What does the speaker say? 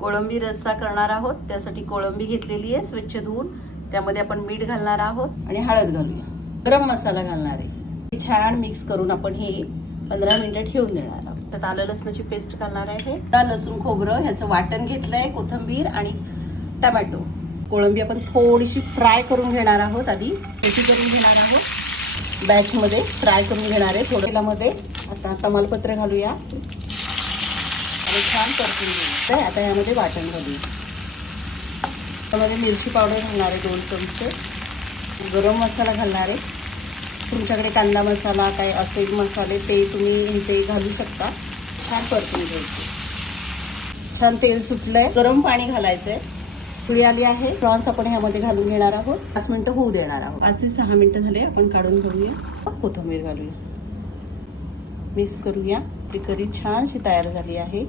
कोळंबी रस्सा करणार आहोत. त्यासाठी कोळंबी घेतलेली आहे स्वच्छ धुवून. त्यामध्ये आपण मीठ घालणार आहोत आणि हळद घालूया. गरम मसाला घालणार आहे. छान मिक्स करून आपण हे 15 मिनिटं ठेवून देणार आहोत. त्यात आलं लसणाची पेस्ट घालणार आहे. आता लसूण खोबरं ह्याचं वाटण घेतलंय, कोथिंबीर आणि टमॅटो. कोळंबी आपण थोडीशी फ्राय करून घेणार आहोत. आधी कशी करून घेणार आहोत, बॅचमध्ये फ्राय करून घेणार आहे. थोडं तेलामध्ये आता तमालपत्र घालूया आणि छान परतून घेऊया. आता यामध्ये वाटण घालूया. त्यामध्ये मिरची पावडर घालणार आहे 2 चमचे. गरम मसाला घालणार आहे. तुमच्याकडे कांदा मसाला काय असेल मसाले ते तुम्ही इथे घालू शकता. छान परतून घ्यायचे. छान तेल सुटलंय. गरम पाणी घालायचंय. उकळी आली आहे. प्रॉन्स आपण ह्यामध्ये घालून घेणार आहोत. 5 मिनिटं होऊ देणार आहोत. 5 ते 6 मिनिटं झाले. आपण काढून घेऊया. कोथिंबीर घालूया. मिक्स करूया. ती कढी छानशी तयार झाली आहे.